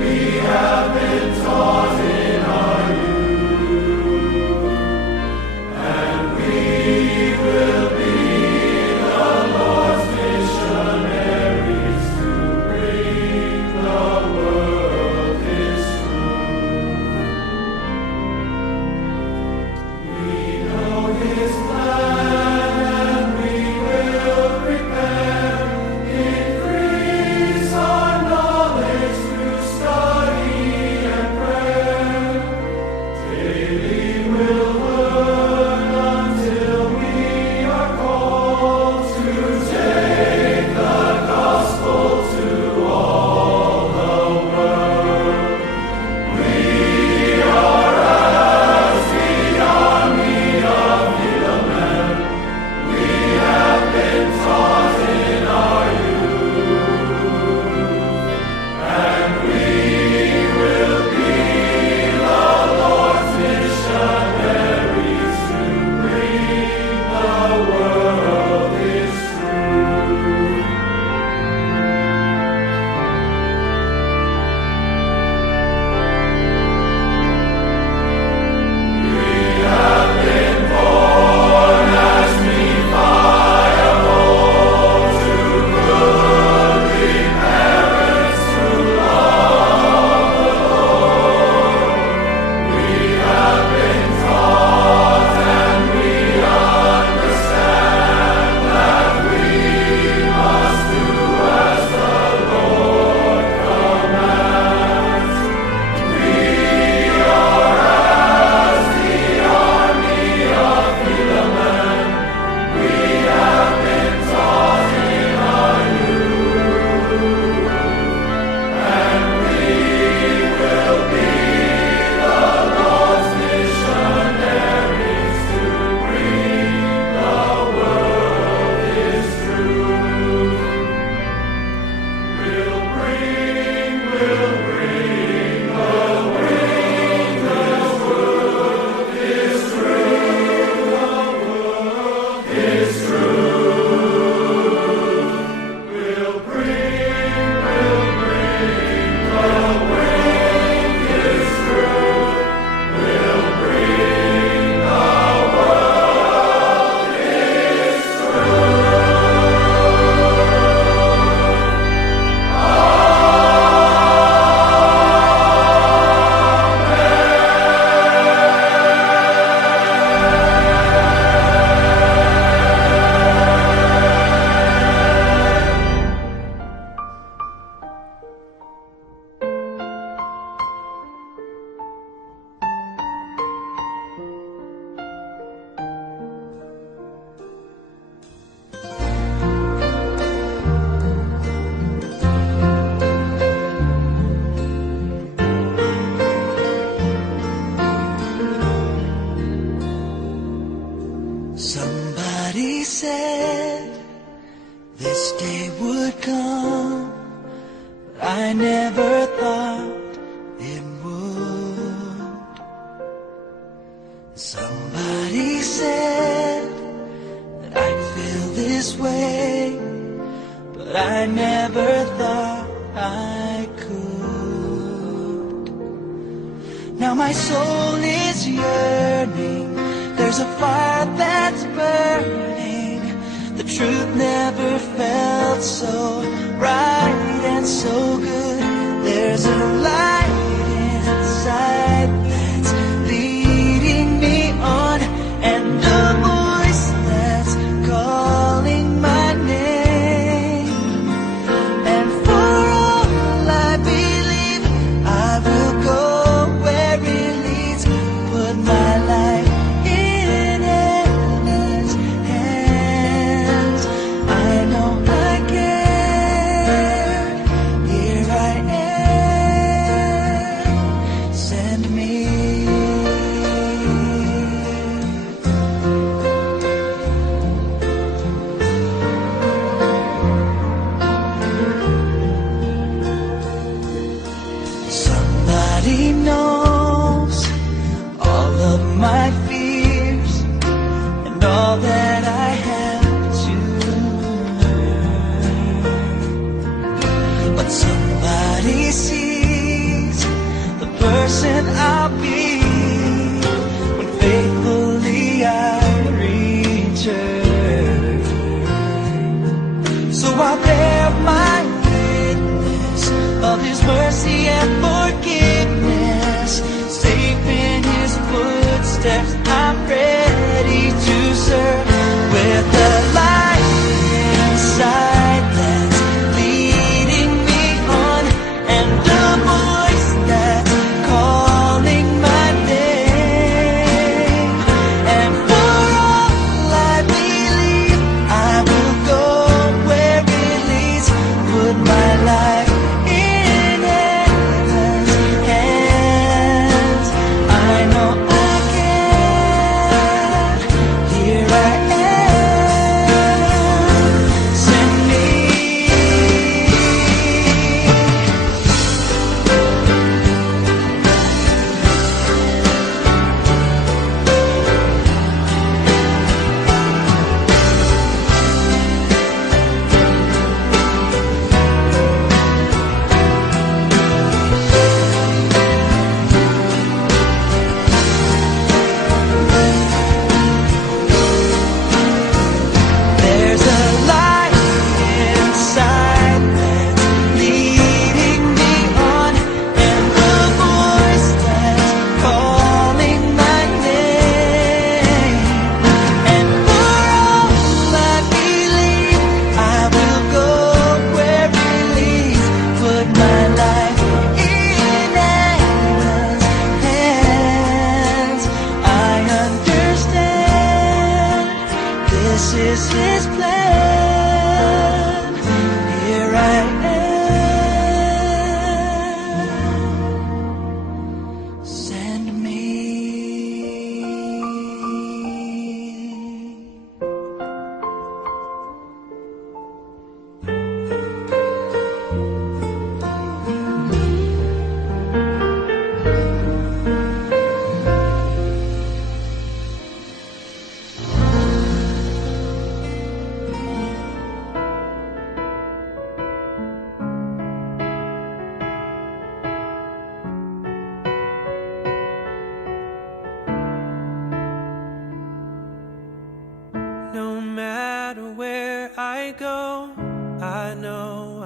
We Somebody said this day would come, but I never thought it would. Somebody said that I'd feel this way, but I never thought I could. Now my soul is yearning, there's a fire that's burning. The truth never felt so right and so good. There's a light inside that's leading me on, and a voice that's calling my name. And for all I believe, I will go where it leads. Put my life in heaven's hands. I know I can. Here I am. Send me. Somebody knows all of my fears and all that I have to learn. But somebody sees the person I'll be when faithfully I return. So I'll bear my witness of His mercy and forgiveness. Safe in His footsteps, I'm ready to serve with the light inside that's leading me on, and a voice that's calling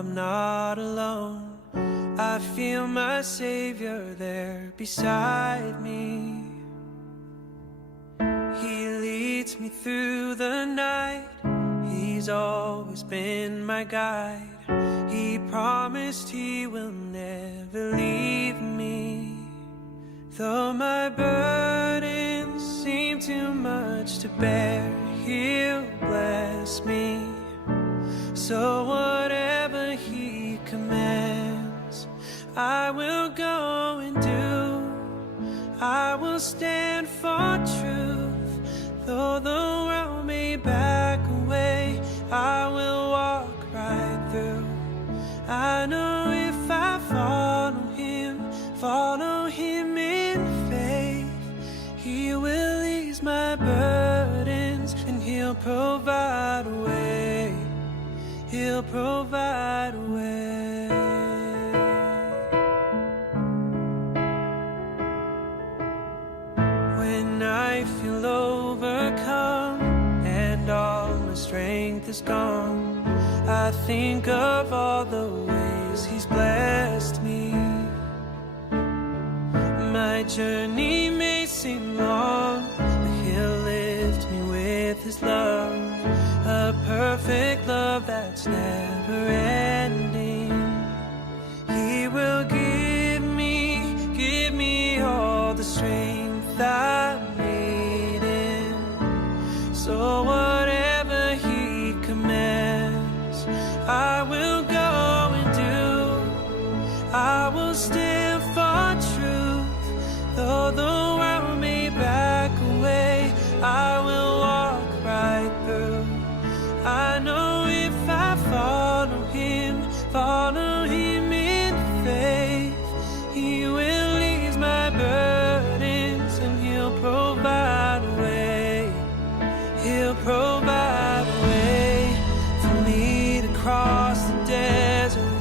I'm not alone. I feel my Savior there beside me. He leads me through the night. He's always been my guide. He promised He will never leave me. Though my burdens seem too much to bear, He'll bless me. So whatever He commands, I will go and do. I will stand for truth. Though the world may back away, I will walk right through. I know if I follow Him in faith, He will ease my burdens and He'll provide a way. He'll provide a way. When I feel overcome and all my strength is gone, I think of all the ways He's blessed me. My journey may seem long, but He'll lift me with His love, a perfect love that's never ending. He will give me all the strength I'm needing. So whatever He commands, I will go and do. I will stand for truth. Though the world may back away, I will walk right through. I know if I follow Him in faith, He will ease my burdens and He'll provide a way. He'll provide a way for me to cross the desert,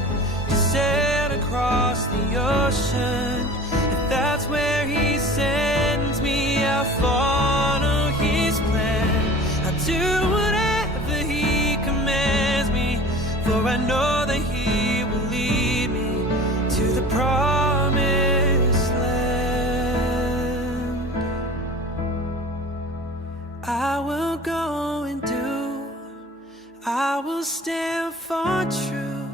to sail across the ocean. If that's where He sends me, I'll follow His plan. I'll do whatever He commands me, for I know that He will lead me to the promised land. I will go and do. I will stand for truth.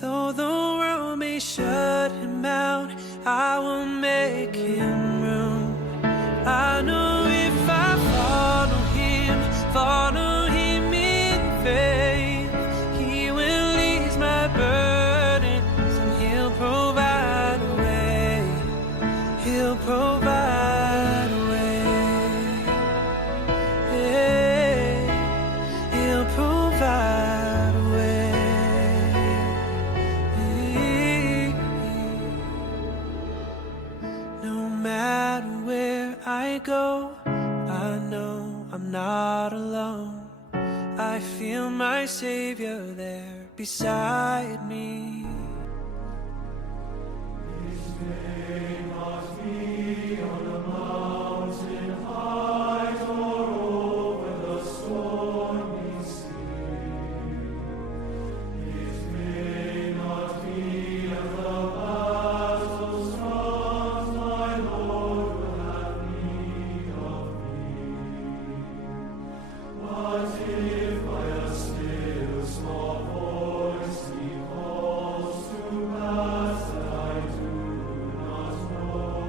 Though the world may shut Him out, I will make Him room. I know if I follow Him in faith, He will ease my burdens and He'll provide a way. He'll provide a way. Yeah. He'll provide a way. No matter where I go, I know I'm not alone. I feel my Savior there beside me. His name must be on the mountain height or over the stormy sea. His name must be of the battles front, my Lord will have need of me. But if by a still small voice He calls to pass that I do not know,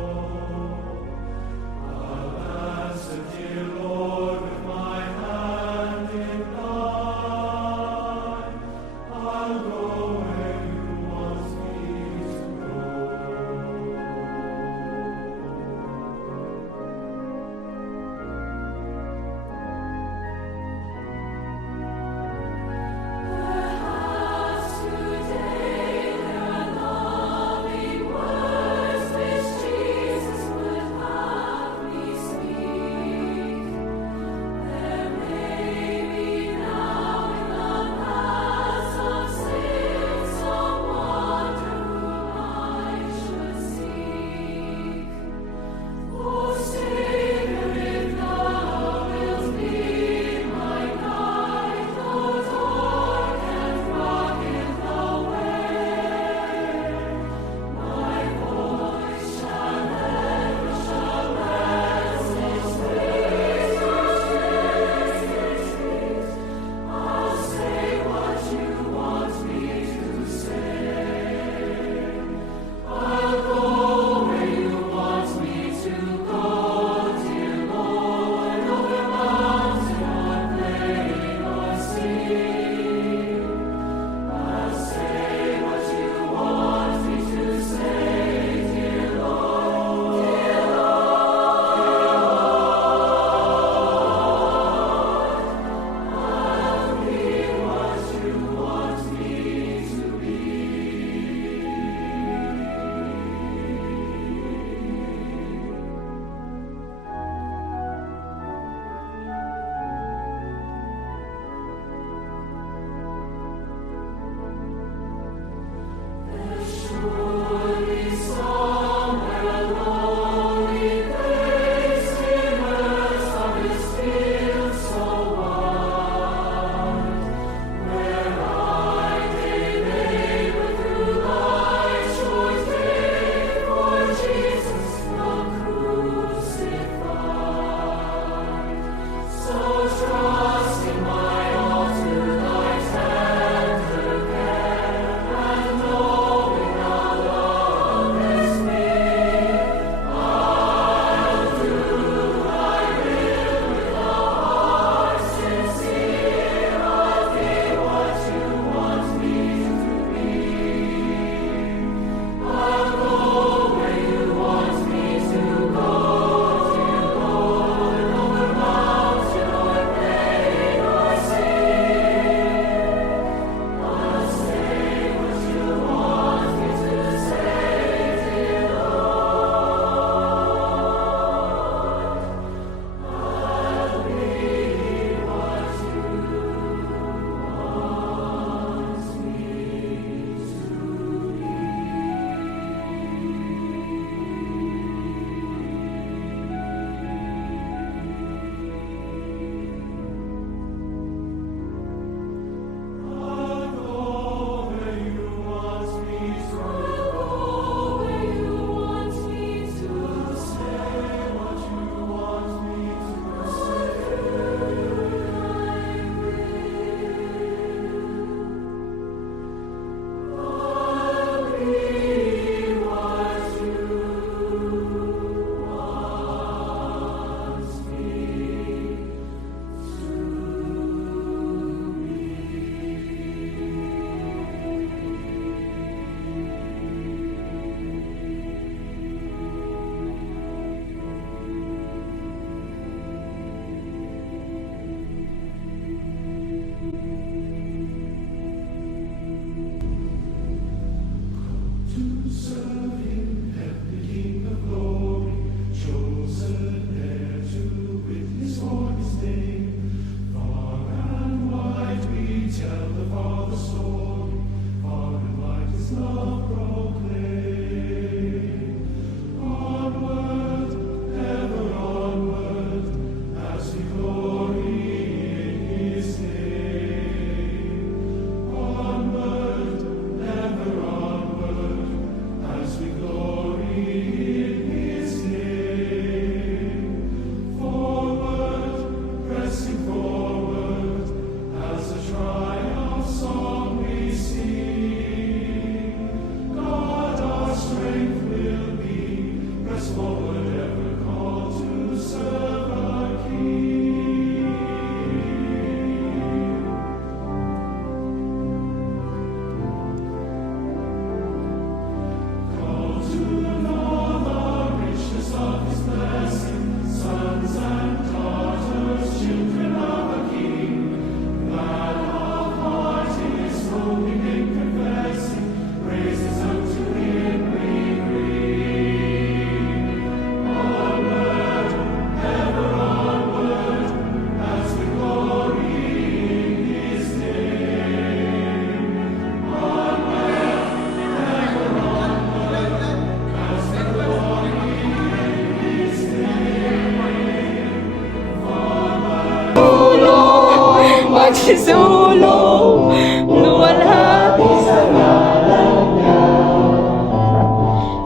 Magsisulong, luwalhati sa ngalan niya.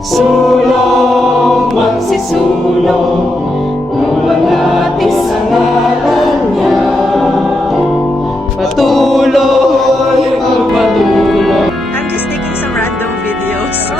Sulong, magsisulong, luwalhati sa ngalan niya. Patuloy, magpatuloy. I'm just taking some random videos.